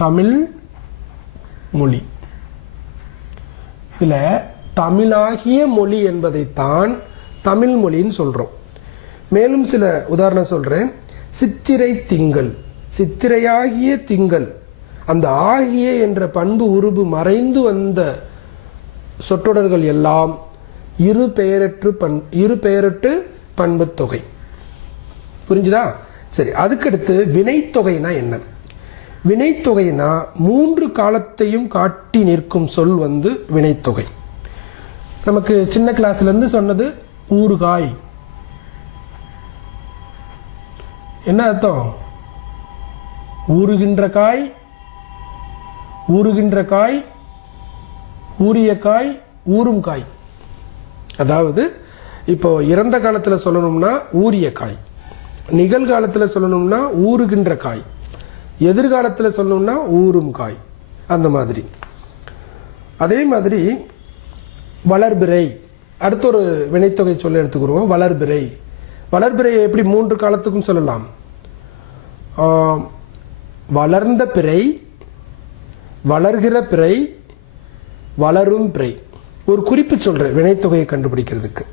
தமிழ் மொழி. இதில் தமிழாகிய மொழி என்பதைத்தான் தமிழ் மொழின்னு சொல்கிறோம். மேலும் சில உதாரணம் சொல்கிறேன். சித்திரை திங்கள், சித்திரையாகிய திங்கள். அந்த ஆகிய என்ற பண்பு உருபு மறைந்து வந்த சொற்றொடர்கள் எல்லாம் இரு பெயரற்று பண்பு தொகை. புரிஞ்சுதா? சரி, அதுக்கடுத்து வினைத்தொகைனா என்ன? வினைத்தொகைனா 3 காலத்தையும் காட்டி நிற்கும் சொல் வினைத்தொகை. நமக்கு சின்ன கிளாஸ்ல இருந்து சொன்னது ஊறுகாய். என்ன அர்த்தம்? ஊறுகின்ற காய், ஊறுகின்ற காய், ஊறிய காய், ஊறும் காய். அதாவது இப்போ இறந்த காலத்தில் சொல்லணும்னா ஊறிய காய், நிகழ்காலத்தில் சொல்லணும்னா ஊறுகின்ற காய், எதிர்காலத்தில் சொல்லணும்னா ஊறும் காய். அந்த மாதிரி. அதே மாதிரி வளர்பிறை, அடுத்த ஒரு வினைத்தொகை சொல்ல எடுத்துக்கிறோம். வளர்பிறை. வளர்பிறையை எப்படி 3 காலத்துக்கும் சொல்லலாம்? வளர்ந்த பிறை, வளர்கிற பிறை, வளரும் பிறை. ஒரு குறிப்பு சொல்றேன் வினைத்தொகையை கண்டுபிடிக்கிறதுக்கு.